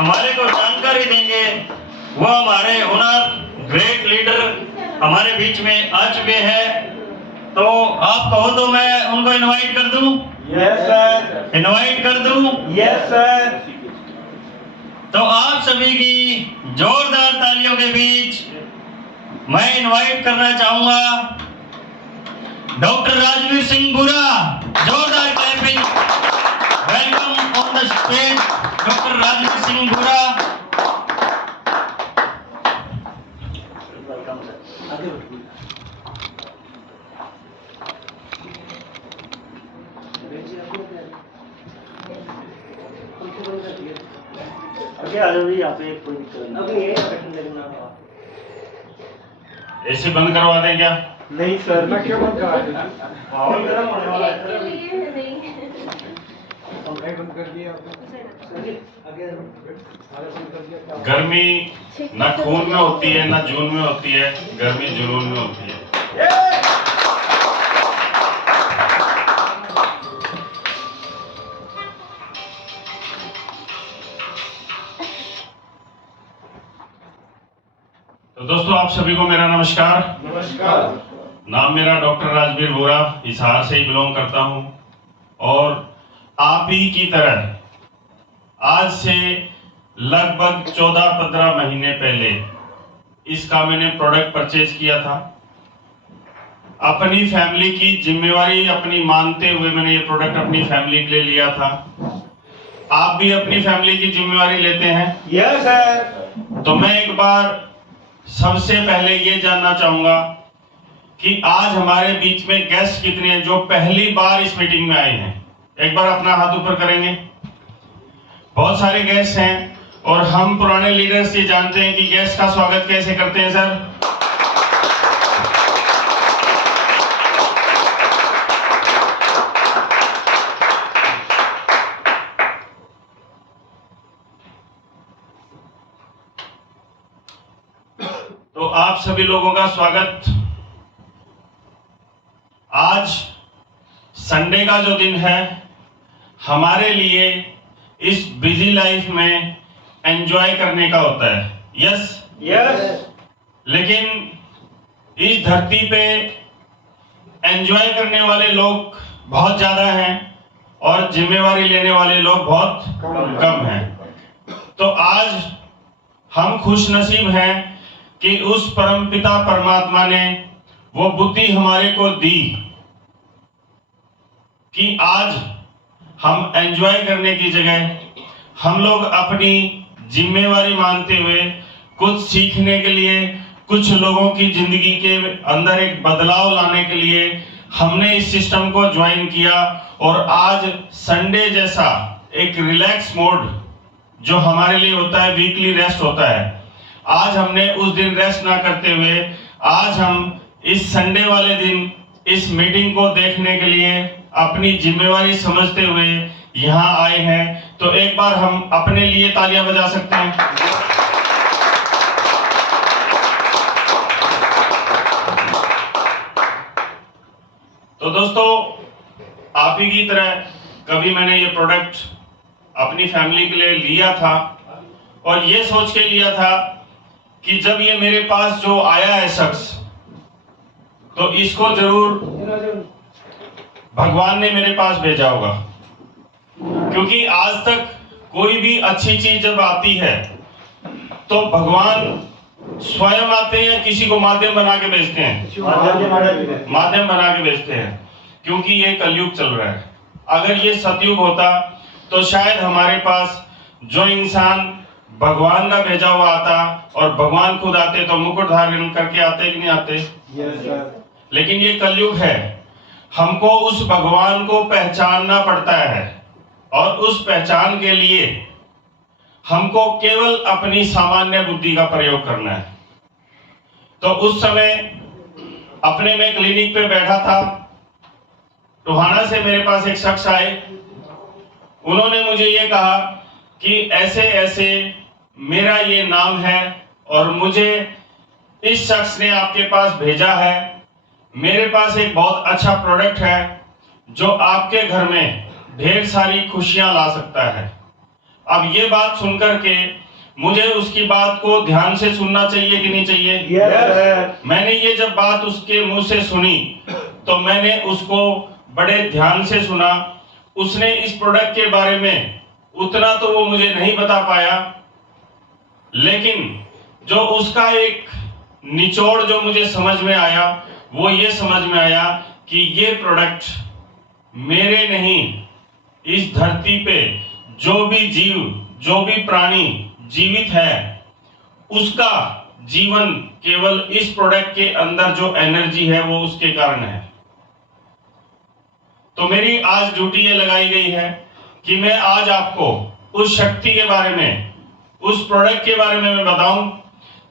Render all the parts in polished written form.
हमारे को जानकारी देंगे। वो हमारे ओनर ग्रेट लीडर हमारे बीच में आ चुके हैं, तो आप कहो तो मैं उनको इनवाइट कर दूं। Yes sir. इनवाइट कर दूं। Yes sir. तो आप सभी की जोरदार तालियों के बीच मैं इनवाइट करना चाहूंगा डॉक्टर राजवीर सिंह बुरा। जोरदार clapping. Welcome on the stage doctor Rajveer Singh बुरा। आगे आ जाओ जी, यहाँ पे कोई दिक्कत नहीं। ऐसे बंद करवा दें क्या? नहीं सर, मैं क्यों बंद करा दूं? माहौल गर्म होने वाला है सर अभी। पंखा बंद कर दिया आपने। गर्मी ना खून में होती है ना जून में होती है, गर्मी जुनून में होती है। तो दोस्तों आप सभी को मेरा नमस्कार। नमस्कार। नाम मेरा डॉक्टर राजवीर बोरा, हिसार से ही बिलोंग करता हूं और आप ही की तरह आज से लगभग 14-15 महीने पहले इसका मैंने प्रोडक्ट परचेज किया था। अपनी फैमिली की जिम्मेवारी अपनी मानते हुए मैंने ये प्रोडक्ट अपनी फैमिली के लिए लिया था। आप भी अपनी फैमिली की जिम्मेवारी लेते हैं? Yes sir. तो मैं एक बार सबसे पहले ये जानना चाहूंगा कि आज हमारे बीच में गेस्ट कितने हैं जो पहली बार इस मीटिंग में आए हैं। एक बार अपना हाथ ऊपर करेंगे। बहुत सारे गेस्ट हैं और हम पुराने लीडर्स ये जानते हैं कि गेस्ट का स्वागत कैसे करते हैं सर। तो आप सभी लोगों का स्वागत। आज संडे का जो दिन है हमारे लिए इस बिजी लाइफ में एंजॉय करने का होता है। Yes yes. लेकिन इस धरती पे एंजॉय करने वाले लोग बहुत ज्यादा हैं और जिम्मेवारी लेने वाले लोग बहुत कम हैं। तो आज हम खुशनसीब हैं कि उस परमपिता परमात्मा ने वो बुद्धि हमारे को दी कि आज हम एंजॉय करने की जगह हम लोग अपनी जिम्मेवारी मानते हुए कुछ सीखने के लिए, कुछ लोगों की जिंदगी के अंदर एक बदलाव लाने के लिए हमने इस सिस्टम को ज्वाइन किया। और आज संडे जैसा एक रिलैक्स मोड जो हमारे लिए होता है, वीकली रेस्ट होता है, आज हमने उस दिन रेस्ट ना करते हुए आज हम इस संडे वाले दिन इस मीटिंग को देखने के लिए अपनी जिम्मेवारी समझते हुए यहाँ आए हैं। तो एक बार हम अपने लिए तालियां बजा सकते हैं। तो दोस्तों आप ही की तरह कभी मैंने ये प्रोडक्ट अपनी फैमिली के लिए लिया था और ये सोच के लिया था कि जब ये मेरे पास जो आया है शख्स, तो इसको जरूर भगवान ने मेरे पास भेजा होगा। क्योंकि आज तक कोई भी अच्छी चीज जब आती है तो भगवान स्वयं आते हैं, किसी को माध्यम बना के भेजते हैं, माध्यम बना के भेजते हैं। क्योंकि ये कलयुग चल रहा है। अगर ये सतयुग होता तो शायद हमारे पास जो इंसान भगवान का भेजा हुआ आता और भगवान खुद आते तो मुकुट धारण करके आते कि नहीं आते? Yes sir. लेकिन ये कलयुग है, हमको उस भगवान को पहचानना पड़ता है और उस पहचान के लिए हमको केवल अपनी सामान्य बुद्धि का प्रयोग करना है। तो उस समय अपने में क्लिनिक पे बैठा था, टोहाना से मेरे पास एक शख्स आए। उन्होंने मुझे ये कहा कि ऐसे ऐसे मेरा ये नाम है और मुझे इस शख्स ने आपके पास भेजा है। मेरे पास एक बहुत अच्छा प्रोडक्ट है जो आपके घर में ढेर सारी खुशियां ला सकता है। अब ये बात सुनकर के मुझे उसकी बात को ध्यान से सुनना चाहिए कि नहीं चाहिए? Yes. मैंने ये जब बात उसके मुंह से सुनी तो मैंने उसको बड़े ध्यान से सुना। उसने इस प्रोडक्ट के बारे में उतना तो वो मुझे नहीं बता पाया, लेकिन जो उसका एक निचोड़ जो मुझे समझ में आया वो ये समझ में आया कि ये प्रोडक्ट मेरे नहीं, इस धरती पे जो भी जीव, जो भी प्राणी जीवित है, उसका जीवन केवल इस प्रोडक्ट के अंदर जो एनर्जी है वो उसके कारण है। तो मेरी आज ड्यूटी ये लगाई गई है कि मैं आज आपको उस शक्ति के बारे में, उस प्रोडक्ट के बारे में मैं बताऊं,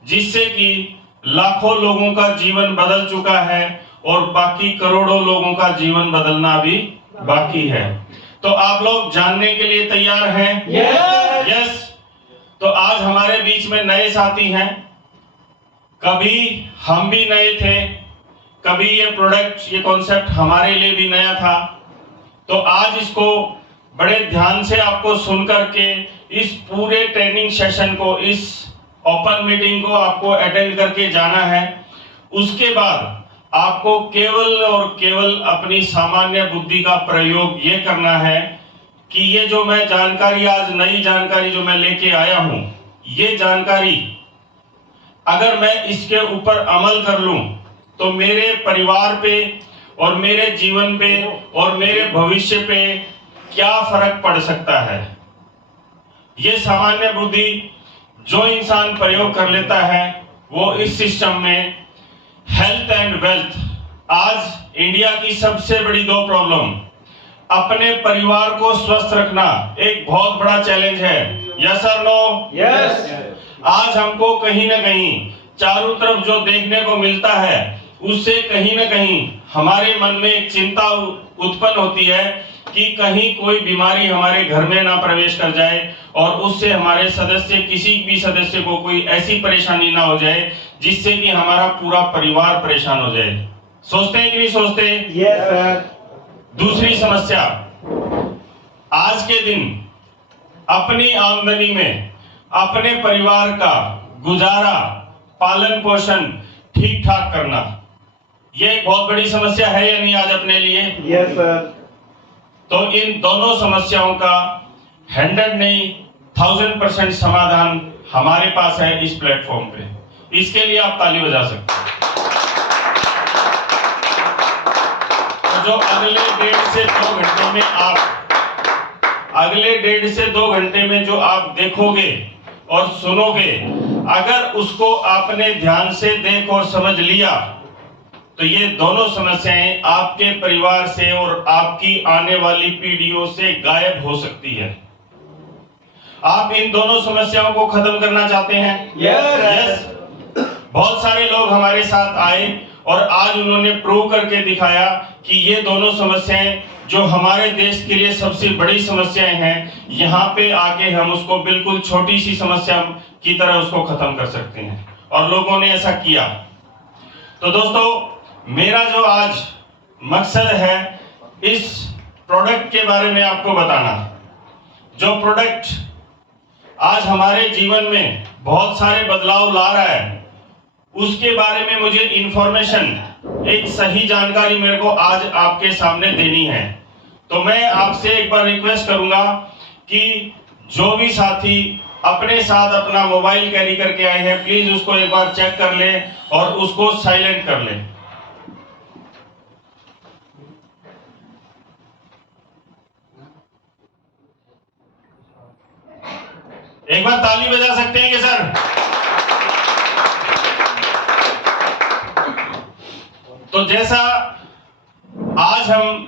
जिससे कि लाखों लोगों का जीवन बदल चुका है और बाकी करोड़ों लोगों का जीवन बदलना भी बाकी है। तो आप लोग जानने के लिए तैयार हैं? यस। तो आज हमारे बीच में नए साथी हैं। कभी हम भी नए थे, कभी ये प्रोडक्ट, ये कॉन्सेप्ट हमारे लिए भी नया था। तो आज इसको बड़े ध्यान से आपको सुन करके इस पूरे ट्रेनिंग सेशन को, इस ओपन मीटिंग को आपको अटेंड करके जाना है। उसके बाद आपको केवल और केवल अपनी सामान्य बुद्धि का प्रयोग ये करना है कि ये जो मैं जानकारी, आज नई जानकारी जो मैं लेके आया हूं, ये जानकारी अगर मैं इसके ऊपर अमल कर लूं तो मेरे परिवार पे और मेरे जीवन पे और मेरे भविष्य पे क्या फर्क पड़ सकता है। ये सामान्य बुद्धि जो इंसान प्रयोग कर लेता है वो इस सिस्टम में हेल्थ एंड वेल्थ, आज इंडिया की सबसे बड़ी दो प्रॉब्लम, अपने परिवार को स्वस्थ रखना एक बहुत बड़ा चैलेंज है। यस और नो? Yes. आज हमको कहीं ना कहीं चारों तरफ जो देखने को मिलता है उससे कहीं ना कहीं हमारे मन में एक चिंता उत्पन्न होती है कि कहीं कोई बीमारी हमारे घर में ना प्रवेश कर जाए और उससे हमारे सदस्य, किसी भी सदस्य को कोई ऐसी परेशानी ना हो जाए जिससे कि हमारा पूरा परिवार परेशान हो जाए। सोचते हैं कि नहीं सोचते? Yes, sir. दूसरी समस्या, आज के दिन अपनी आमदनी में अपने परिवार का गुजारा, पालन पोषण ठीक ठाक करना, यह एक बहुत बड़ी समस्या है या नहीं आज अपने लिए? Yes, sir. तो इन दोनों समस्याओं का 100 नहीं 1000% समाधान हमारे पास है इस प्लेटफॉर्म पे। इसके लिए आप ताली बजा सकते हैं। तो जो अगले 1.5 से 2 घंटे में जो आप देखोगे और सुनोगे, अगर उसको आपने ध्यान से देख और समझ लिया तो ये दोनों समस्याएं आपके परिवार से और आपकी आने वाली पीढ़ियों से गायब हो सकती है। आप इन दोनों समस्याओं को खत्म करना चाहते हैं? Yes. बहुत सारे लोग हमारे साथ आए और आज उन्होंने प्रूव करके दिखाया कि ये दोनों समस्याएं जो हमारे देश के लिए सबसे बड़ी समस्याएं हैं, यहाँ पे आके हम उसको बिल्कुल छोटी सी समस्या की तरह उसको खत्म कर सकते हैं, और लोगों ने ऐसा किया। तो दोस्तों, मेरा जो आज मकसद है इस प्रोडक्ट के बारे में आपको बताना, जो प्रोडक्ट आज हमारे जीवन में बहुत सारे बदलाव ला रहा है, उसके बारे में मुझे इंफॉर्मेशन, एक सही जानकारी मेरे को आज आपके सामने देनी है। तो मैं आपसे एक बार रिक्वेस्ट करूंगा कि जो भी साथी अपने साथ अपना मोबाइल कैरी करके आए हैं, प्लीज उसको एक बार चेक कर लें और उसको साइलेंट कर लें। एक बार ताली बजा सकते हैं कि सर? तो जैसा आज हम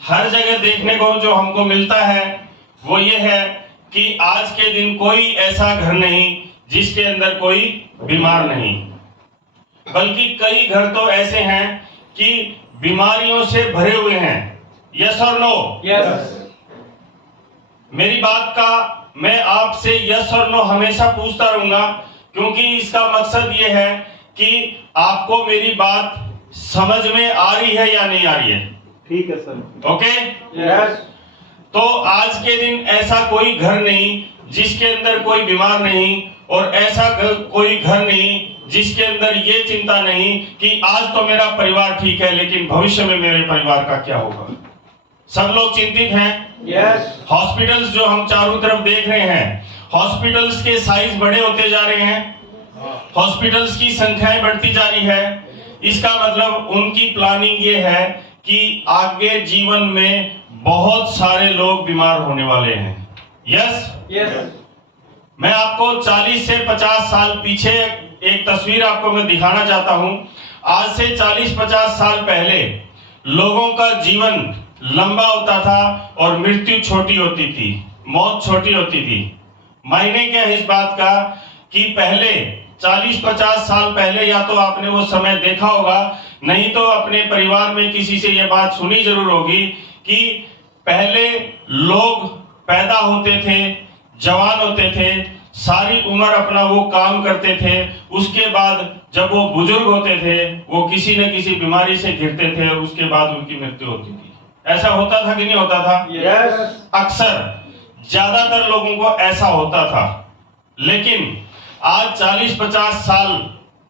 हर जगह देखने को जो हमको मिलता है वो ये है कि आज के दिन कोई ऐसा घर नहीं जिसके अंदर कोई बीमार नहीं, बल्कि कई घर तो ऐसे हैं कि बीमारियों से भरे हुए हैं। यस और नो? Yes. मेरी बात का मैं आपसे यस और नो हमेशा पूछता रहूंगा, क्योंकि इसका मकसद ये है कि आपको मेरी बात समझ में आ रही है या नहीं आ रही है। ठीक है सर। ओके? Yes. तो आज के दिन ऐसा कोई घर नहीं जिसके अंदर कोई बीमार नहीं, और ऐसा कोई घर नहीं जिसके अंदर ये चिंता नहीं कि आज तो मेरा परिवार ठीक है लेकिन भविष्य में मेरे परिवार का क्या होगा। सब लोग चिंतित हैं। यस। हॉस्पिटल्स जो हम चारों तरफ देख रहे हैं, हॉस्पिटल्स के साइज बड़े होते जा रहे हैं, हॉस्पिटल्स की संख्याएं बढ़ती जा रही है। इसका मतलब उनकी प्लानिंग ये है कि आगे जीवन में बहुत सारे लोग बीमार होने वाले हैं। Yes yes. मैं आपको 40 से 50 साल पीछे एक तस्वीर आपको मैं दिखाना चाहता हूं। आज से 40-50 साल पहले लोगों का जीवन लंबा होता था और मृत्यु छोटी होती थी, मौत छोटी होती थी। मायने क्या है इस बात का कि पहले 40-50 साल पहले या तो आपने वो समय देखा होगा, नहीं तो अपने परिवार में किसी से ये बात सुनी जरूर होगी कि पहले लोग पैदा होते थे, जवान होते थे, सारी उम्र अपना वो काम करते थे, उसके बाद जब वो बुजुर्ग होते थे वो किसी न किसी बीमारी से घिरते थे और उसके बाद उनकी मृत्यु होती थी। ऐसा होता था कि नहीं होता था? यस। अक्सर ज्यादातर लोगों को ऐसा होता था। लेकिन आज 40-50 साल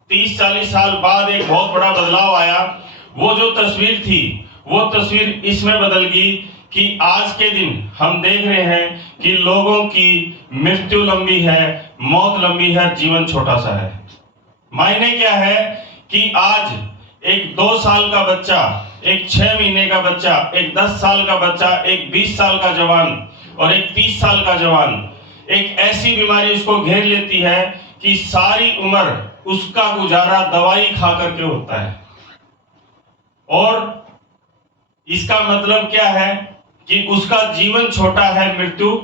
30-40 साल बाद एक बहुत बड़ा बदलाव आया। वो जो तस्वीर थी वो तस्वीर इसमें बदल गई कि आज के दिन हम देख रहे हैं कि लोगों की मृत्यु लंबी है, मौत लंबी है, जीवन छोटा सा है। मायने क्या है कि आज एक 2 साल का बच्चा, एक 6 महीने का बच्चा, एक 10 साल का बच्चा, एक 20 साल का जवान और एक 30 साल का जवान, एक ऐसी बीमारी उसको घेर लेती है कि सारी उम्र उसका गुजारा दवाई खा करके होता है। और इसका मतलब क्या है कि उसका जीवन छोटा है, मृत्यु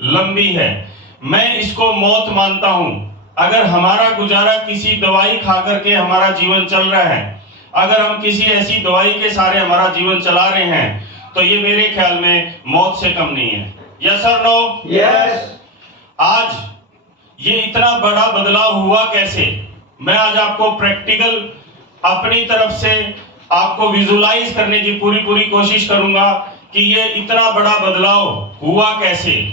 लंबी है। मैं इसको मौत मानता हूं। अगर हमारा गुजारा किसी दवाई खा करके हमारा जीवन चल रहा है, अगर हम किसी ऐसी दवाई के सहारे हमारा जीवन चला रहे हैं, तो ये मेरे ख्याल में मौत से कम नहीं है। यस और नो? यस। आज ये इतना बड़ा बदलाव हुआ कैसे? मैं आज आपको प्रैक्टिकल अपनी तरफ से आपको विजुलाइज करने की पूरी कोशिश करूंगा कि ये इतना बड़ा बदलाव हुआ कैसे।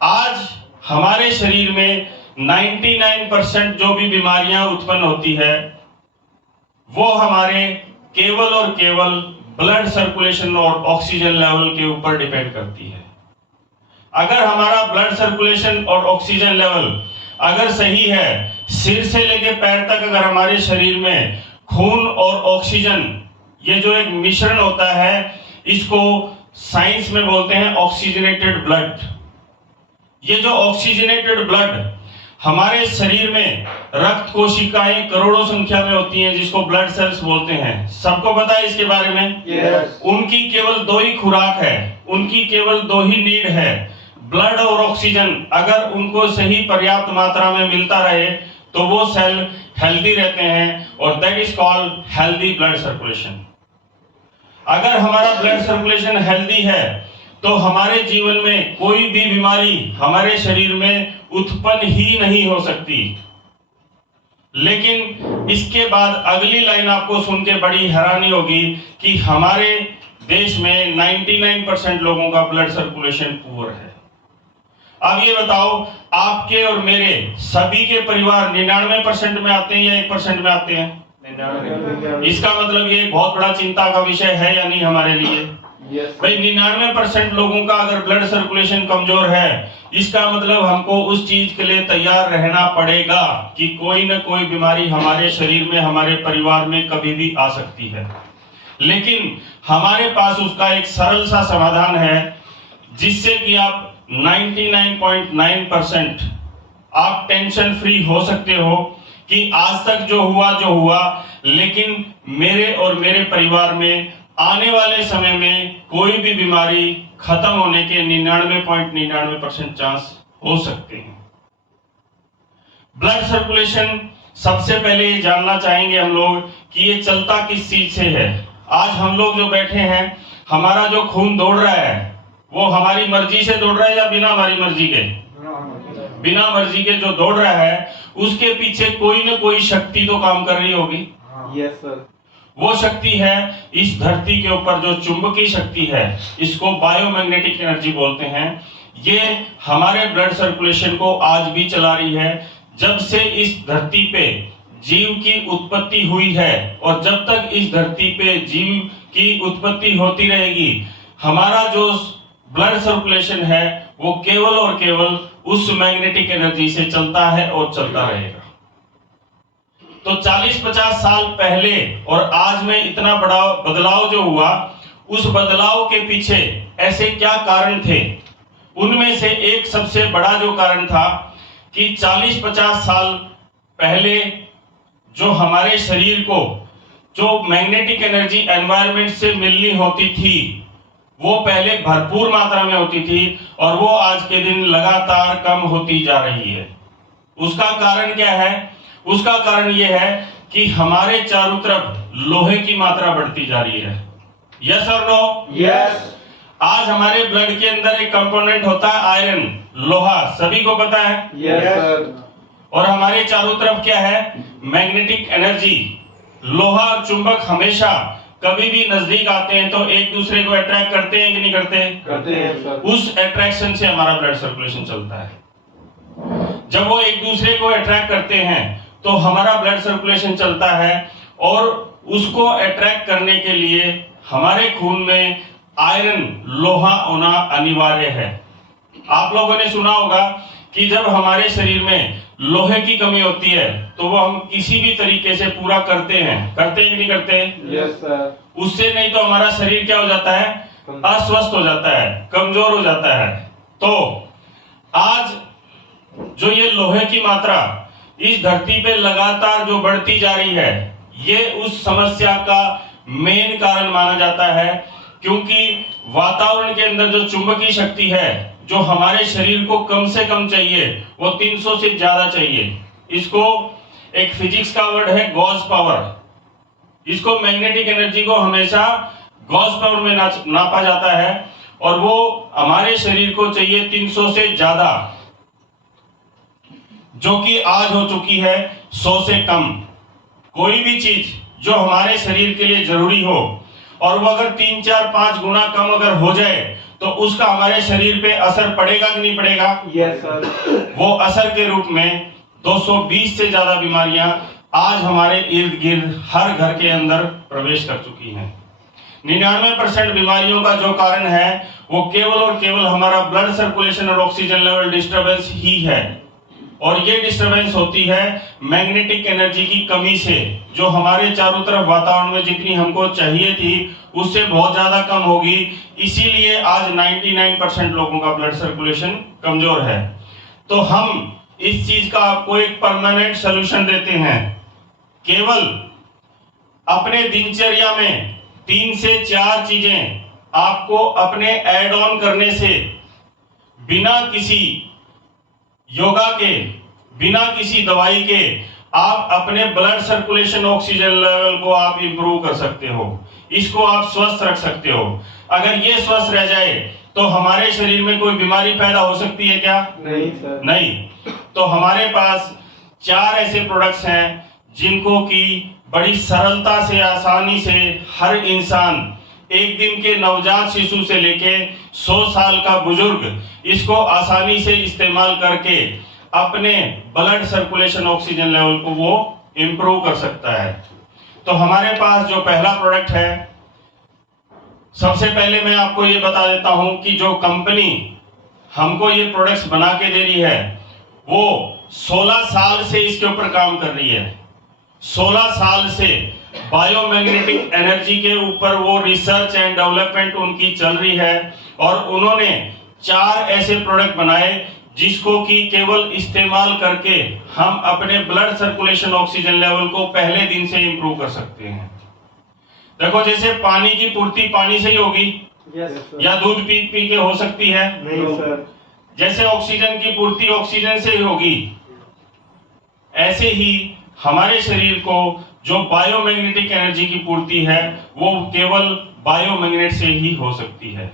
आज हमारे शरीर में 99% जो भी बीमारियां उत्पन्न होती है वो हमारे केवल और केवल ब्लड सर्कुलेशन और ऑक्सीजन लेवल के ऊपर डिपेंड करती है। अगर हमारा ब्लड सर्कुलेशन और ऑक्सीजन लेवल अगर सही है, सिर से लेकर पैर तक अगर हमारे शरीर में खून और ऑक्सीजन ये जो एक मिश्रण होता है, इसको साइंस में बोलते हैं ऑक्सीजनेटेड ब्लड। ये जो ऑक्सीजनेटेड ब्लड हमारे शरीर में रक्त कोशिकाएं करोड़ों संख्या में होती हैं, जिसको ब्लड सेल्स बोलते हैं। सबको पता है इसके बारे में? यस। उनकी केवल 2 ही खुराक है, उनकी केवल 2 ही नीड है, ब्लड और ऑक्सीजन। अगर उनको सही पर्याप्त मात्रा में मिलता रहे तो वो सेल हेल्दी रहते हैं और that is called healthy blood circulation. अगर हमारा ब्लड सर्कुलेशन हेल्दी है तो हमारे जीवन में कोई भी बीमारी हमारे शरीर में उत्पन्न ही नहीं हो सकती। लेकिन इसके बाद अगली लाइन आपको सुन के बड़ी हैरानी होगी कि हमारे देश में 99% लोगों का ब्लड सर्कुलेशन पुअर है। अब ये बताओ, आपके और मेरे सभी के परिवार 99% में आते हैं या 1% में आते हैं? इसका मतलब ये बहुत बड़ा चिंता का विषय है या नहीं हमारे लिए? भाई 99% लोगों का अगर ब्लड सर्कुलेशन कमजोर है, इसका मतलब हमको उस चीज के लिए तैयार रहना पड़ेगा कि कोई न कोई बीमारी हमारे शरीर में, हमारे परिवार में कभी भी आ सकती है। लेकिन हमारे पास उसका एक सरल सा समाधान है जिससे कि आप 99.9% आप टेंशन फ्री हो सकते हो कि आज तक जो हुआ, लेकिन मेरे और मेरे परिवार में आने वाले समय में कोई भी बीमारी खत्म होने के 99.99% चांस हो सकते हैं। ब्लड सर्कुलेशन सबसे पहले ये जानना चाहेंगे हम लोग कि ये चलता किस चीज से है। आज हम लोग जो बैठे हैं, हमारा जो खून दौड़ रहा है वो हमारी मर्जी से दौड़ रहा है या बिना हमारी मर्जी के? बिना मर्जी के जो दौड़ रहा है उसके पीछे कोई न कोई शक्ति तो काम कर रही होगी। Yes sir. वो शक्ति है इस धरती के ऊपर जो चुंबकीय शक्ति है, इसको बायोमैग्नेटिक एनर्जी बोलते हैं। ये हमारे ब्लड सर्कुलेशन को आज भी चला रही है। जब से इस धरती पे जीव की उत्पत्ति हुई है और जब तक इस धरती पे जीव की उत्पत्ति होती रहेगी, हमारा जो ब्लड सर्कुलेशन है वो केवल और केवल उस मैग्नेटिक एनर्जी से चलता है और चलता रहेगा। तो 40-50 साल पहले और आज में इतना बड़ा बदलाव जो हुआ, उस बदलाव के पीछे ऐसे क्या कारण थे? उनमें से एक सबसे बड़ा जो कारण था कि 40-50 साल पहले जो हमारे शरीर को जो मैग्नेटिक एनर्जी एनवायरनमेंट से मिलनी होती थी, वो पहले भरपूर मात्रा में होती थी और वो आज के दिन लगातार कम होती जा रही है। उसका कारण क्या है? उसका कारण यह है कि हमारे चारों तरफ लोहे की मात्रा बढ़ती जा रही है। यस और नो? यस। आज हमारे ब्लड के अंदर एक कंपोनेंट होता है आयरन, लोहा, सभी को पता है। Yes sir. और हमारे चारों तरफ क्या है? Magnetic energy. लोहा और चुंबक हमेशा कभी भी नजदीक आते हैं तो एक दूसरे को अट्रैक्ट करते हैं कि नहीं करते? करते हैं सर। उस अट्रैक्शन से हमारा ब्लड सर्कुलेशन चलता है। जब वो एक दूसरे को अट्रैक्ट करते हैं तो हमारा ब्लड सर्कुलेशन चलता है और उसको अट्रैक्ट करने के लिए हमारे खून में आयरन, लोहा होना अनिवार्य है। आप लोगों ने सुना होगा कि जब हमारे शरीर में लोहे की कमी होती है तो वो हम किसी भी तरीके से पूरा करते हैं कि नहीं करते? Yes sir. उससे नहीं तो हमारा शरीर क्या हो जाता है? अस्वस्थ हो जाता है, कमजोर हो जाता है। तो आज जो ये लोहे की मात्रा इस धरती पे लगातार जो बढ़ती जा रही है, ये उस समस्या का मेन कारण माना जाता है, क्योंकि वातावरण के अंदर जो चुंबकीय शक्ति है जो हमारे शरीर को कम से कम चाहिए वो 300 से ज्यादा चाहिए। इसको एक फिजिक्स का वर्ड है गॉस पावर। इसको मैग्नेटिक एनर्जी को हमेशा गॉस पावर में नापा जाता है और वो हमारे शरीर को चाहिए 300 से ज्यादा, जो कि आज हो चुकी है 100 से कम। कोई भी चीज जो हमारे शरीर के लिए जरूरी हो और वो अगर 3, 4, 5 गुना कम अगर हो जाए तो उसका हमारे शरीर पे असर पड़ेगा कि नहीं पड़ेगा? Yes sir. वो असर के रूप में 220 से ज्यादा बीमारियां आज हमारे इर्द गिर्द हर घर के अंदर प्रवेश कर चुकी हैं। 99% बीमारियों का जो कारण है वो केवल और केवल हमारा ब्लड सर्कुलेशन और ऑक्सीजन लेवल डिस्टर्बेंस ही है। और ये डिस्टर्बेंस होती है मैग्नेटिक एनर्जी की कमी से, जो हमारे चारों तरफ वातावरण में जितनी हमको चाहिए थी उससे बहुत ज्यादा कम होगी। इसीलिए आज 99% लोगों का ब्लड सर्कुलेशन कमजोर है। तो हम इस चीज का आपको एक परमानेंट सलूशन देते हैं। केवल अपने दिनचर्या में 3 से 4 चीजें आपको अपने ऐड ऑन करने से, बिना किसी योगा के, बिना किसी दवाई के, आप अपने ब्लड सर्कुलेशन ऑक्सीजन लेवल को आप इंप्रूव कर सकते हो। इसको आप स्वस्थ रख सकते हो। अगर ये स्वस्थ रह जाए तो हमारे शरीर में कोई बीमारी पैदा हो सकती है क्या? नहीं सर। नहीं। तो हमारे पास 4 ऐसे प्रोडक्ट्स हैं जिनको कि बड़ी सरलता से, आसानी से हर इंसान, एक दिन के नवजात शिशु से लेके 100 साल का बुजुर्ग इसको आसानी से इस्तेमाल करके अपने ब्लड सर्कुलेशन ऑक्सीजन लेवल को वो इंप्रूव कर सकता है। तो हमारे पास जो पहला प्रोडक्ट है, सबसे पहले मैं आपको ये बता देता हूं कि जो कंपनी हमको ये प्रोडक्ट्स बना के दे रही है वो 16 साल से इसके ऊपर काम कर रही है। 16 साल से बायोमैग्नेटिक एनर्जी के ऊपर वो रिसर्च एंड डेवलपमेंट उनकी चल रही है और उन्होंने 4 ऐसे प्रोडक्ट बनाए जिसको कि केवल इस्तेमाल करके हम अपने ब्लड सर्कुलेशन ऑक्सीजन लेवल को पहले दिन से इंप्रूव कर सकते हैं। देखो, जैसे पानी की पूर्ति पानी से ही होगी या दूध पी पी के हो सकती है? नहीं सर। जैसे ऑक्सीजन की पूर्ति ऑक्सीजन से ही होगी, ऐसे ही हमारे शरीर को जो बायोमैग्नेटिक एनर्जी की पूर्ति है वो केवल बायोमैग्नेट से ही हो सकती है।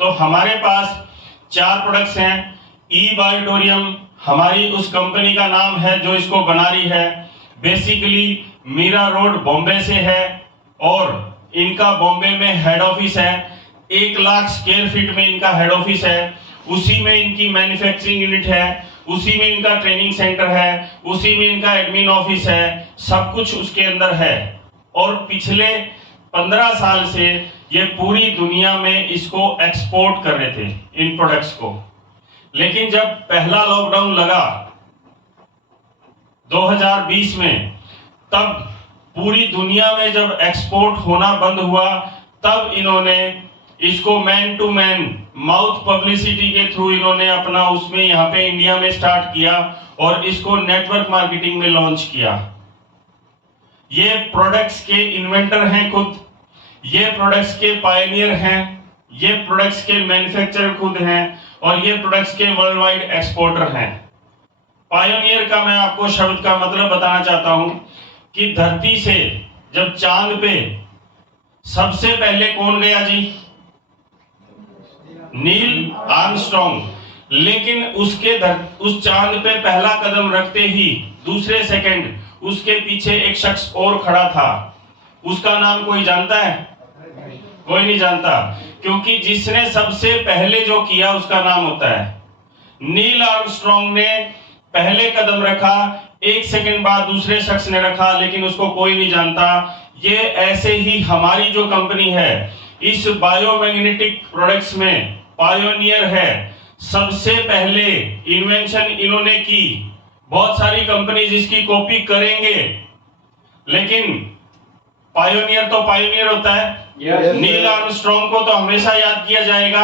तो हमारे पास 4 प्रोडक्ट्स हैं। ई बायोटोरियम हमारी उस कंपनी का नाम है जो इसको बना रही है। बेसिकली मीरा रोड बॉम्बे से है और इनका बॉम्बे में हेड ऑफिस है। 1 लाख स्क्वायर फीट में इनका हेड ऑफिस है, उसी में इनकी मैन्युफैक्चरिंग यूनिट है, उसी में इनका ट्रेनिंग सेंटर है, उसी में इनका एडमिन ऑफिस है, सब कुछ उसके अंदर है। और पिछले 15 साल से ये पूरी दुनिया में इसको एक्सपोर्ट कर रहे थे इन प्रोडक्ट्स को। लेकिन जब पहला लॉकडाउन लगा 2020 में, तब पूरी दुनिया में जब एक्सपोर्ट होना बंद हुआ, तब इन्होंने इसको man to man mouth publicity के थ्रू इन्होंने अपना उसमें यहाँ पे इंडिया में स्टार्ट किया और इसको नेटवर्क मार्केटिंग में लॉन्च किया। ये प्रोडक्ट्स के इन्वेंटर हैं खुद, ये प्रोडक्ट्स के पायनियर हैं, ये प्रोडक्ट्स के मैन्युफैक्चरर खुद हैं और ये प्रोडक्ट्स के वर्ल्ड वाइड एक्सपोर्टर हैं। पायनियर का मैं आपको शब्द का मतलब बताना चाहता हूं कि धरती से जब चांद पे सबसे पहले कौन गया जी? Neil Armstrong. लेकिन उस चांद पे पहला कदम रखते ही दूसरे सेकंड उसके पीछे एक शख्स और खड़ा था। उसका नाम कोई जानता है? कोई नहीं जानता, क्योंकि जिसने सबसे पहले जो किया उसका नाम होता है। नील आर्मस्ट्रॉन्ग ने पहले कदम रखा, 1 सेकंड बाद दूसरे शख्स ने रखा, लेकिन उसको कोई नहीं जानता। ये ऐसे ही हमारी जो कंपनी है इस बायोमैग्नेटिक प्रोडक्ट्स में पायोनियर है। सबसे पहले इन्वेंशन इन्होंने की। बहुत सारी कंपनीज इसकी कॉपी करेंगे, लेकिन पायोनियर तो पायोनियर होता है। नील आर्मस्ट्रॉन्ग को तो हमेशा याद किया जाएगा।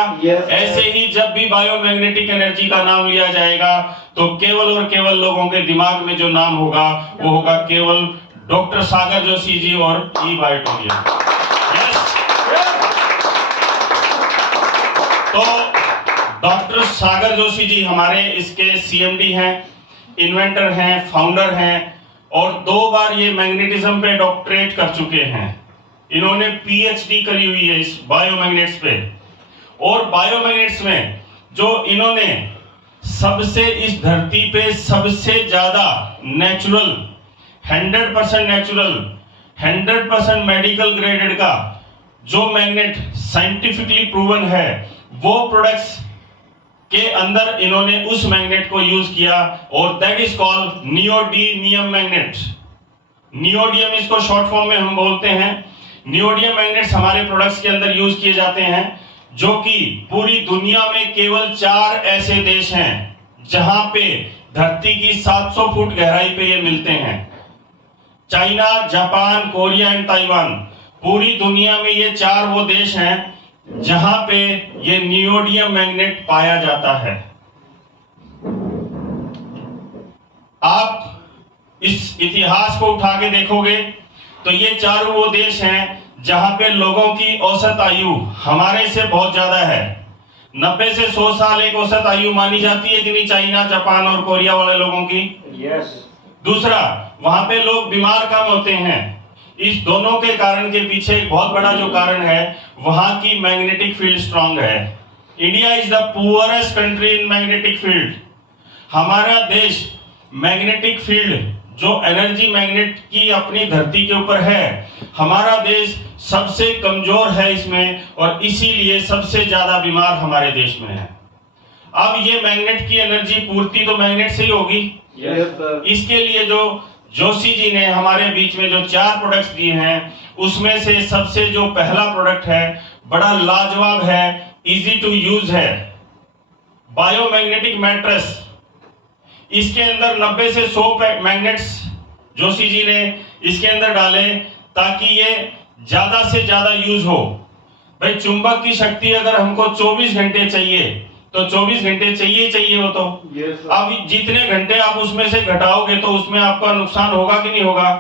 ऐसे ही जब भी बायोमैग्नेटिक एनर्जी का नाम लिया जाएगा तो केवल और केवल लोगों के दिमाग में जो नाम होगा वो होगा केवल डॉक्टर सागर जोशी जी और ई-बायोटोरियम। तो डॉक्टर सागर जोशी जी हमारे इसके सीएमडी हैं, इन्वेंटर हैं, फाउंडर हैं और 2 बार ये मैग्नेटिज्म पे डॉक्टरेट कर चुके हैं। इन्होंने पीएचडी करी हुई है इस बायोमैग्नेट्स पे। और बायोमैग्नेट्स में जो इन्होंने सबसे इस धरती पे सबसे ज्यादा नेचुरल 100% नेचुरल 100% मेडिकल ग्रेडेड का जो मैग्नेट साइंटिफिकली प्रूवन है, वो प्रोडक्ट्स के अंदर इन्होंने उस मैग्नेट को यूज किया और that is called neodymium magnet. Neodymium इसको शॉर्ट फॉर्म में हम बोलते हैं। नियोडियम मैग्नेट्स हमारे प्रोडक्ट्स के अंदर यूज किए जाते हैं, जो कि पूरी दुनिया में केवल 4 ऐसे देश हैं जहां पे धरती की 700 फुट गहराई पे ये मिलते हैं। China, Japan, Korea and Taiwan. पूरी दुनिया में ये 4 वो देश हैं जहां पे ये नियोडियम मैग्नेट पाया जाता है। आप इस इतिहास को उठा के देखोगे तो ये 4 वो देश हैं जहां पे लोगों की औसत आयु हमारे से बहुत ज्यादा है। 90 से 100 साल एक औसत आयु मानी जाती है कि नहीं? चाइना, जापान और कोरिया वाले लोगों की। दूसरा, वहां पे लोग बीमार कम होते हैं। इस दोनों के कारण के पीछे एक बहुत बड़ा जो कारण है, वहां की मैग्नेटिक फील्ड स्ट्रांग है। India is the poorest country in magnetic field. हमारा देश मैग्नेटिक फील्ड जो एनर्जी मैग्नेट की अपनी धरती के ऊपर है, हमारा देश सबसे कमजोर है इसमें, और इसीलिए सबसे ज्यादा बीमार हमारे देश में है। अब ये मैग्नेट की एनर्जी पूर्ति तो मैग्नेट से ही होगी। इसके लिए जो जोशी जी ने हमारे बीच में जो 4 प्रोडक्ट्स दिए हैं, उसमें से सबसे जो पहला प्रोडक्ट है बड़ा लाजवाब है, इजी टू यूज है, बायोमैग्नेटिक मैट्रेस। इसके अंदर 90 से 100 मैग्नेट्स जोशी जी ने इसके अंदर डाले ताकि ये ज्यादा से ज्यादा यूज हो। भाई, चुंबक की शक्ति अगर हमको 24 घंटे चाहिए तो 24 घंटे चाहिए वो तो। अब जितने घंटे आप उसमें से घटाओगे तो उसमें आपका नुकसान होगा कि नहीं होगा?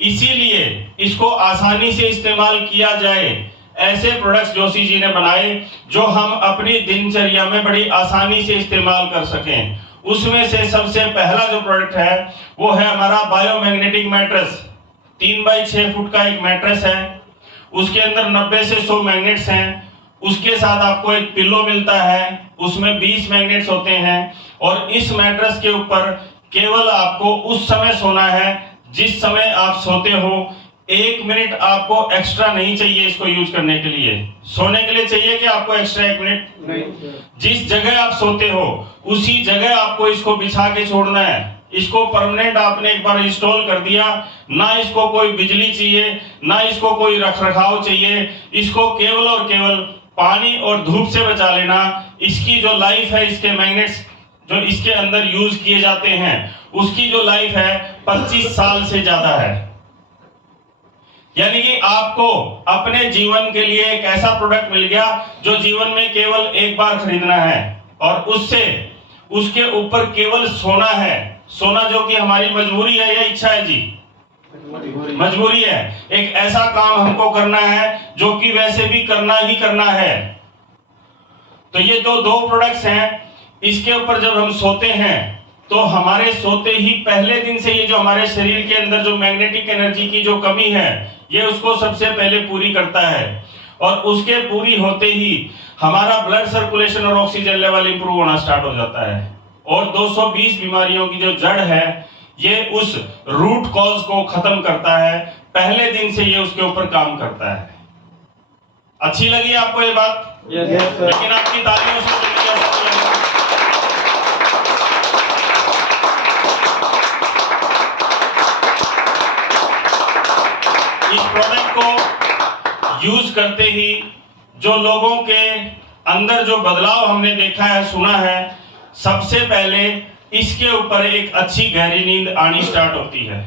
इसीलिए इसको आसानी से इस्तेमाल किया जाए, ऐसे प्रोडक्ट्स जोशी जी ने बनाए जो हम अपनी दिनचर्या में बड़ी आसानी से इस्तेमाल कर सकें। उसमें से सबसे पहला जो प्रोडक्ट है वो है हमारा बायोमैग्नेटिक मैट्रेस। 3 बाई 6 फुट का एक मैट्रेस है, उसके अंदर 90 से 100 मैग्नेट्स हैं। उसके साथ आपको एक पिलो मिलता है, उसमें 20 मैग्नेट्स होते हैं, और इस मैट्रेस के ऊपर केवल आपको उस समय सोना है जिस समय आप सोते हो। 1 मिनट आपको एक्स्ट्रा नहीं चाहिए इसको यूज करने के लिए। सोने के लिए चाहिए कि आपको एक्स्ट्रा 1 मिनट नहीं। जिस जगह आप सोते हो उसी जगह आपको इसको बिछा के छोड़ना है। इसको परमानेंट आपने एक बार इंस्टॉल कर दिया, ना इसको कोई बिजली चाहिए, ना इसको कोई रखरखाव चाहिए। इसको केवल और केवल पानी और धूप से बचा लेना। इसकी जो लाइफ है, इसके मैग्नेट्स जो इसके अंदर यूज किए जाते हैं उसकी जो लाइफ है 25 साल से ज्यादा है। यानी कि आपको अपने जीवन के लिए एक ऐसा प्रोडक्ट मिल गया जो जीवन में केवल एक बार खरीदना है और उससे उसके ऊपर केवल सोना है। सोना जो कि हमारी मजबूरी है या इच्छा है जी? मजबूरी है। एक ऐसा काम हमको करना है जो कि वैसे भी करना ही करना है। तो ये दो प्रोडक्ट्स हैं। इसके ऊपर जब हम सोते हैं तो हमारे सोते ही पहले दिन से ये जो हमारे शरीर के अंदर जो मैग्नेटिक एनर्जी की जो कमी है ये उसको सबसे पहले पूरी करता है और उसके पूरी होते ही हमारा ब्लड सर्कुलेशन और ऑक्सीजन लेवल इंप्रूव होना स्टार्ट हो जाता है और 220 बीमारियों की जो जड़ है ये उस रूट कॉज को खत्म करता है। पहले दिन से ये उसके ऊपर काम करता है। अच्छी लगी आपको ये बात? Yes, sir. लेकिन आपकी तालियों से तो नहीं ऐसा नहीं लगा। इस प्रोडक्ट को यूज करते ही जो लोगों के अंदर जो बदलाव हमने देखा है, सुना है, सबसे पहले इसके ऊपर एक अच्छी गहरी नींद आनी स्टार्ट होती है।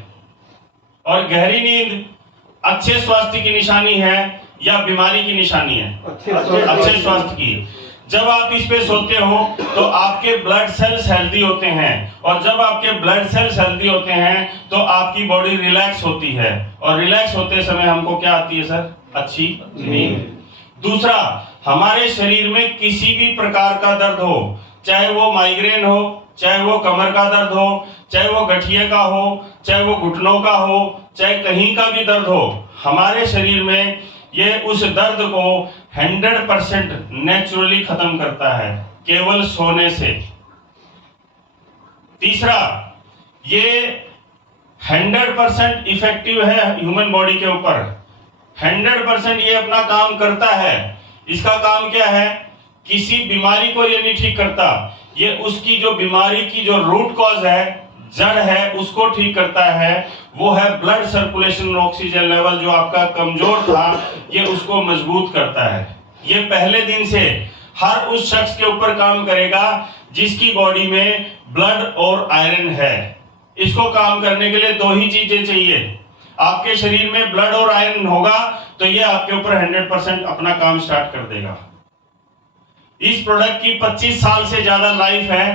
और गहरी नींद अच्छे स्वास्थ्य की निशानी है या बीमारी की निशानी है? अच्छे स्वास्थ्य की। जब आप इस पे सोते हो तो आपके ब्लड सेल्स हेल्दी होते हैं और जब आपके ब्लड सेल्स हेल्दी होते हैं तो आपकी बॉडी रिलैक्स होती है और रिलैक्स होते समय हमको क्या आती है सर? अच्छी नींद। दूसरा, हमारे शरीर में किसी भी प्रकार का दर्द हो, चाहे वो माइग्रेन हो, चाहे वो कमर का दर्द हो, चाहे वो गठिए का हो, चाहे वो घुटनों का हो, चाहे कहीं का भी दर्द हो, हमारे शरीर में ये उस दर्द को 100% नेचुरली खत्म करता है केवल सोने से। तीसरा, ये 100% इफेक्टिव है ह्यूमन बॉडी के ऊपर। 100% ये अपना काम करता है। इसका काम क्या है? किसी बीमारी को ये नहीं ठीक करता, ये उसकी जो बीमारी की जो रूट कॉज है, जड़ है, उसको ठीक करता है। वो है ब्लड सर्कुलेशन और ऑक्सीजन लेवल जो आपका कमजोर था, ये उसको मजबूत करता है। ये पहले दिन से हर उस शख्स के ऊपर काम करेगा जिसकी बॉडी में ब्लड और आयरन है। इसको काम करने के लिए दो ही चीजें चाहिए। आपके शरीर में ब्लड और आयरन होगा तो ये आपके ऊपर 100% अपना काम स्टार्ट कर देगा। इस प्रोडक्ट की 25 साल से ज्यादा लाइफ है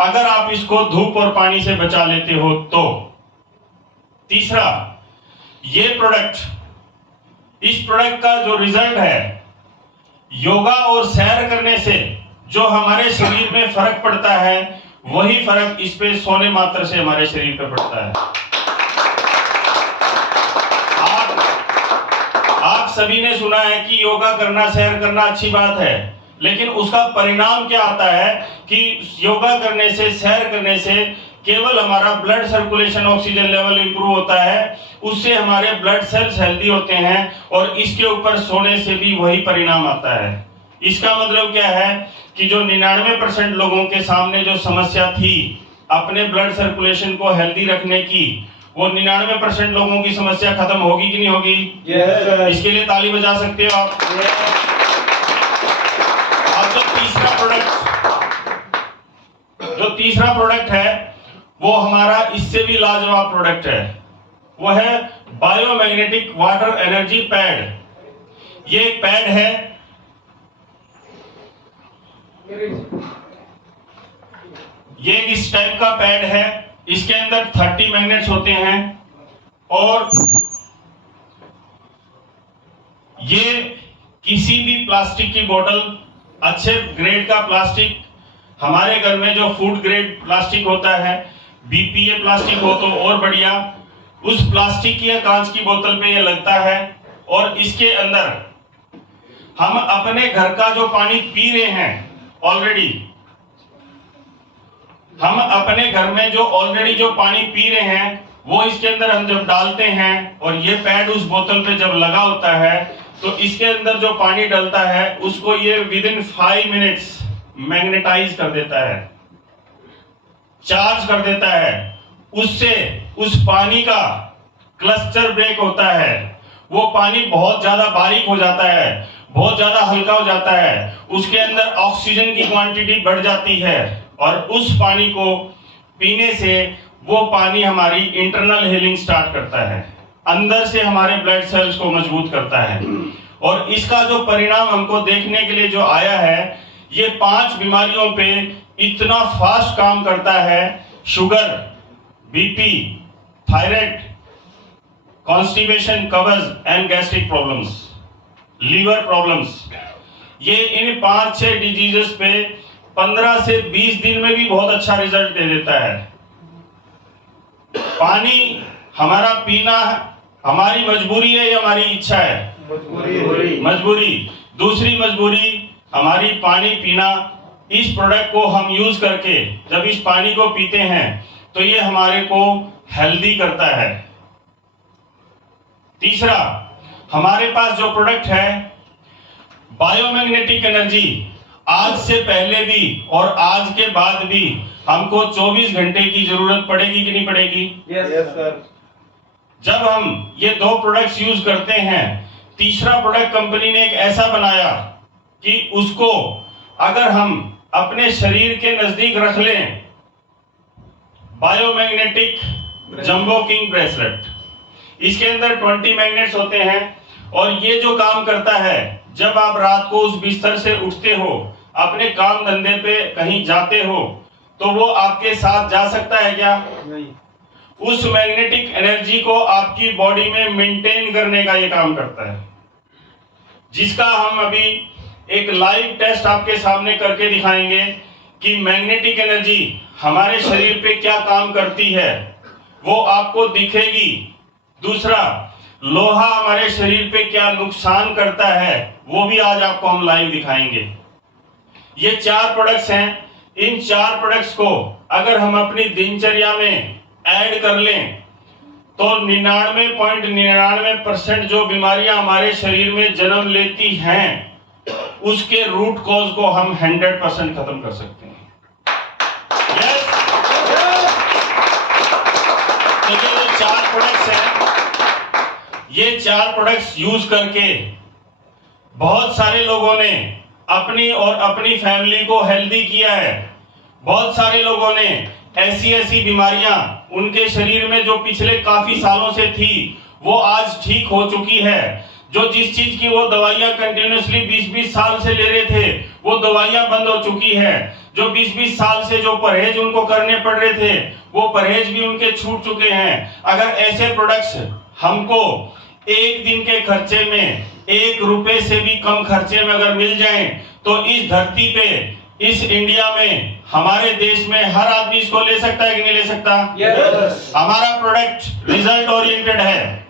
अगर आप इसको धूप और पानी से बचा लेते हो तो। तीसरा, ये इस प्रोडक्ट का जो रिजल्ट है, योगा और सैर करने से जो हमारे शरीर में फर्क पड़ता है वही फर्क इस पे सोने मात्र से हमारे शरीर पे पड़ता है। आप सभी ने सुना है कि योगा करना, सैर करना अच्छी बात है, लेकिन उसका परिणाम क्या आता है कि योगा करने से, सैर करने से केवल हमारा blood circulation, oxygen level improve होता है, उससे हमारे ब्लड सेल्स हेल्दी होते हैं और इसके ऊपर सोने से भी वही परिणाम आता है। इसका मतलब क्या है कि जो 99% लोगों के सामने जो समस्या थी अपने ब्लड सर्कुलेशन को हेल्दी रखने की, वो 99% लोगों की समस्या खत्म होगी कि नहीं होगी? Yes, इसके लिए ताली बजा सकते हो आप। जो तीसरा प्रोडक्ट है वो हमारा इससे भी लाजवाब प्रोडक्ट है। वो है बायोमैग्नेटिक वाटर एनर्जी पैड। ये एक पैड है, ये इस टाइप का पैड है। इसके अंदर 30 मैग्नेट्स होते हैं और ये किसी भी प्लास्टिक की बोतल, अच्छे ग्रेड का प्लास्टिक, हमारे घर में जो फूड ग्रेड प्लास्टिक होता है, बीपीए प्लास्टिक हो तो और बढ़िया, उस प्लास्टिक या कांच की बोतल पे ये लगता है और इसके अंदर हम अपने घर का जो पानी पी रहे हैं ऑलरेडी, हम अपने घर में जो ऑलरेडी जो पानी पी रहे हैं वो इसके अंदर हम जब डालते हैं और ये पैड उस बोतल पे जब लगा होता है तो इसके अंदर जो पानी डलता है उसको ये विदिन 5 मिनट्स मैग्नेटाइज कर देता है, चार्ज कर देता है। उससे उस पानी का क्लस्टर ब्रेक होता है, वो पानी बहुत ज्यादा बारीक हो जाता है, बहुत ज्यादा हल्का हो जाता है, उसके अंदर ऑक्सीजन की क्वांटिटी बढ़ जाती है और उस पानी को पीने से वो पानी हमारी इंटरनल हीलिंग स्टार्ट करता है, अंदर से हमारे ब्लड सेल्स को मजबूत करता है। और इसका जो परिणाम हमको देखने के लिए जो आया है, ये 5 बीमारियों पे इतना फास्ट काम करता है, शुगर, बीपी, थायराइड, कॉन्स्टिपेशन, कब्ज and gastric problems, liver problems, ये इन 5-6 डिजीजेस पे 15 से 20 दिन में भी बहुत अच्छा रिजल्ट दे देता है। पानी हमारा पीना हमारी मजबूरी है या हमारी इच्छा है? मजबूरी। दूसरी मजबूरी हमारी पानी पीना। इस प्रोडक्ट को हम यूज करके जब इस पानी को पीते हैं तो ये हमारे को हेल्दी करता है। तीसरा, हमारे पास जो प्रोडक्ट है बायोमैग्नेटिक एनर्जी, आज से पहले भी और आज के बाद भी हमको 24 घंटे की जरूरत पड़ेगी कि नहीं पड़ेगी? Yes sir. जब हम ये 2 प्रोडक्ट्स यूज करते हैं, तीसरा प्रोडक्ट कंपनी ने एक ऐसा बनाया कि उसको अगर हम अपने शरीर के नजदीक रख लें, बायोमैग्नेटिक जंबो किंग ब्रेसलेट, इसके अंदर 20 मैग्नेट्स होते हैं और ये जो काम करता है, जब आप रात को उस बिस्तर से उठते हो, अपने काम धंधे पे कहीं जाते हो, तो वो आपके साथ जा सकता है क्या? नहीं। उस मैग्नेटिक एनर्जी को आपकी बॉडी में मेंटेन करने का ये काम करता है, जिसका हम अभी एक लाइव टेस्ट आपके सामने करके दिखाएंगे कि मैग्नेटिक एनर्जी हमारे शरीर पे क्या काम करती है, वो आपको दिखेगी। दूसरा, लोहा हमारे शरीर पे क्या नुकसान करता है, वो भी आज आपको हम लाइव दिखाएंगे। ये 4 प्रोडक्ट्स हैं। इन 4 प्रोडक्ट्स को अगर हम अपनी दिनचर्या में ऐड कर लें तो 99.99% जो बीमारियां हमारे शरीर में जन्म लेती हैं, उसके रूट कॉज को हम 100% खत्म कर सकते हैं। yes? तो ये जो 4 प्रोडक्ट्स हैं, ये 4 प्रोडक्ट्स यूज करके बहुत सारे लोगों ने अपनी और अपनी फैमिली को हेल्दी किया है। बहुत सारे लोगों ने ऐसी बीमारियां उनके शरीर में जो पिछले काफी सालों से थी, वो आज ठीक हो चुकी है। जो जिस चीज की वो दवाइयां कंटिन्यूअसली 20-20 साल से ले रहे थे, वो दवाइयां बंद हो चुकी है। जो 20-20 साल से जो परहेज उनको करने पड़ रहे थे, वो परहेज भी उनके छूट चुके हैं। अगर ऐसे प्रोडक्ट्स हमको एक दिन के खर्चे में 1 रुपए से भी कम खर्चे में अगर मिल जाएं, तो इस धरती पे, इस इंडिया में, हमारे देश में हर आदमी इसको ले सकता है कि नहीं ले सकता? यस। हमारा प्रोडक्ट रिजल्ट ओरिएंटेड है,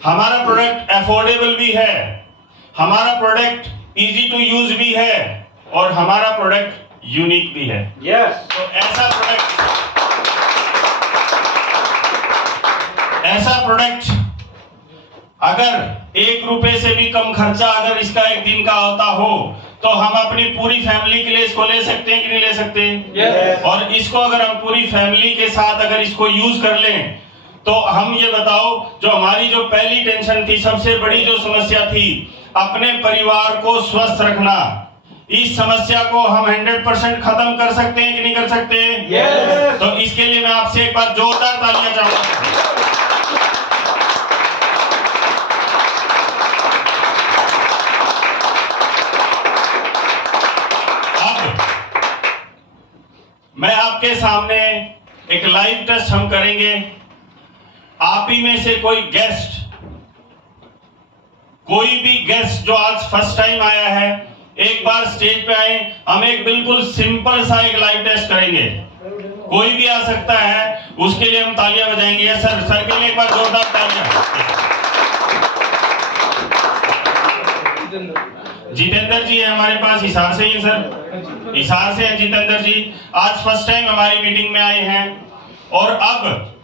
हमारा प्रोडक्ट अफोर्डेबल भी है, हमारा प्रोडक्ट इजी टू यूज भी है और हमारा प्रोडक्ट यूनिक भी है। यस। तो ऐसा प्रोडक्ट अगर 1 रुपए से भी कम खर्चा अगर इसका एक दिन का होता हो, तो हम अपनी पूरी फैमिली के लिए इसको ले सकते हैं कि नहीं ले सकते? yes. और इसको अगर हम पूरी फैमिली के साथ अगर इसको यूज कर लें, तो हम ये बताओ, जो हमारी जो पहली टेंशन थी, सबसे बड़ी जो समस्या थी, अपने परिवार को स्वस्थ रखना, इस समस्या को हम 100% खत्म कर सकते हैं कि नहीं कर सकते? yes. तो इसके लिए मैं आपसे एक बार जोरदार तालियां चाहूंगा। मैं आपके सामने एक लाइव टेस्ट हम करेंगे। आप ही में से कोई भी गेस्ट जो आज फर्स्ट टाइम आया है, एक बार स्टेज पे आए, हम एक बिल्कुल सिंपल सा एक लाइव टेस्ट करेंगे। कोई भी आ सकता है, उसके लिए हम तालियां बजाएंगे। सर के लिए एक बार जोरदार तालियां। जितेंद्र जी है हमारे पास, हिसार से ही है सर, हिसार से है जितेंद्र जी। आज फर्स्ट टाइम हमारी मीटिंग में आए हैं और अब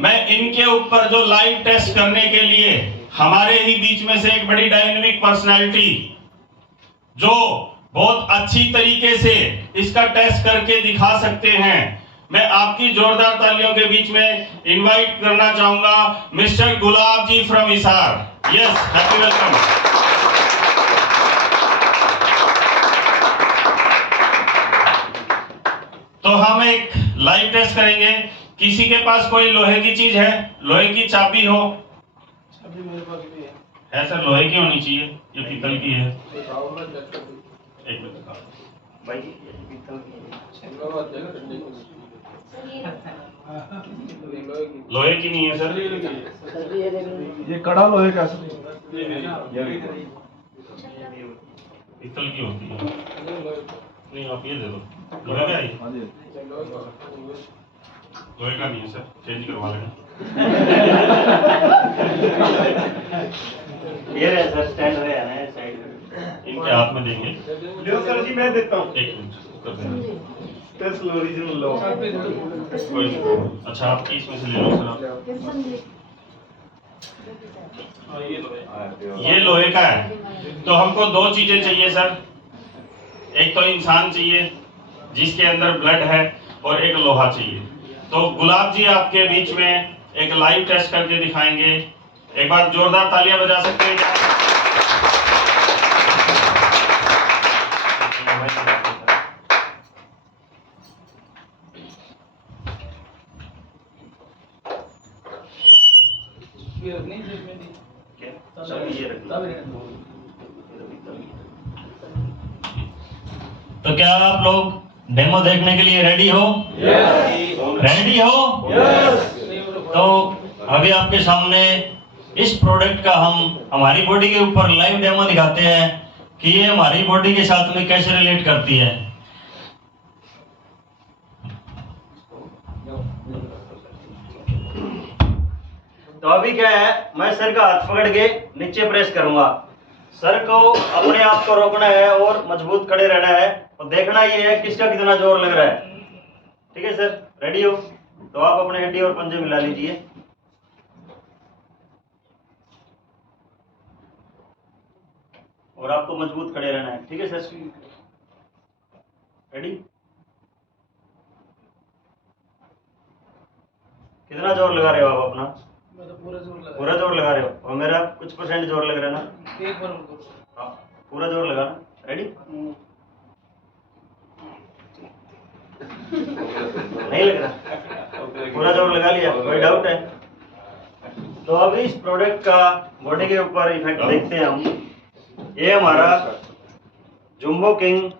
मैं इनके ऊपर जो लाइव टेस्ट करने के लिए हमारे ही बीच में से एक बड़ी डायनेमिक पर्सनालिटी जो बहुत अच्छी तरीके से इसका टेस्ट करके दिखा सकते हैं, मैं आपकी जोरदार तालियों के बीच में इनवाइट करना चाहूंगा mister Gulab ji from Hisar. Yes, happy welcome. तो हम एक लाइव टेस्ट करेंगे। किसी के पास कोई लोहे की चीज है, लोहे की चाबी हो? चाबी मेरे पास भी है सर, लोहे की होनी चाहिए, ये पीतल की है। एक मिनट दिखाओ भाई, ये पीतल की है। लोहे की नहीं है सर, ये कड़ा लोहे का पीतल की होती है। नहीं, आप ये दे दो। लोहे का है? लोहे का नहीं है सर, चेंज करवा लेना। ये रहे सर, स्टैंड रहे ना साइड। इनके हाथ में देंगे। लो सर जी, मैं देता हूँ। एक मिनट कर देना। टेस्ट ओरिजिनल लो। कोई नहीं। अच्छा, आप इसमें से ले लो सर। ये लोहे का है। तो हमको दो चीजें चाहिए सर, एक तो इंसान चाहिए जिसके अंदर ब्लड है और एक लोहा चाहिए। तो गुलाब जी आपके बीच में एक लाइव टेस्ट करके दिखाएंगे। एक बार जोरदार तालियां बजा सकते हैं क्या? तो क्या आप लोग डेमो देखने के लिए रेडी हो? रेडी हो? तो अभी आपके सामने इस प्रोडक्ट का हम हमारी बॉडी के ऊपर लाइव डेमो दिखाते हैं कि ये हमारी बॉडी के साथ में कैसे रिलेट करती है। तो अभी क्या है, मैं सर का हाथ पकड़ के नीचे प्रेस करूंगा। सर को अपने आप को रोकना है और मजबूत खड़े रहना है और देखना ये है किसका कितना जोर लग रहा है। ठीक है सर, रेडी हो? तो आप अपने हड्डी और पंजे मिला लीजिए। और आपको मजबूत खड़े रहना है। ठीक है सर, रेडी? कितना जोर लगा रहे हो आप अपना? मैं तो पूरा जोर लगा रहे हो और मेरा कुछ परसेंट जोर लग रहा है ना? एक बार हाँ, पूरा जोर लगाना। रेडी? नहीं लग रहा? पूरा जोर लगा लिया? कोई डाउट है? तो अभी इस प्रोडक्ट का बॉडी के ऊपर इफेक्ट देखते हैं हम। ये हमारा जुम्बो किंग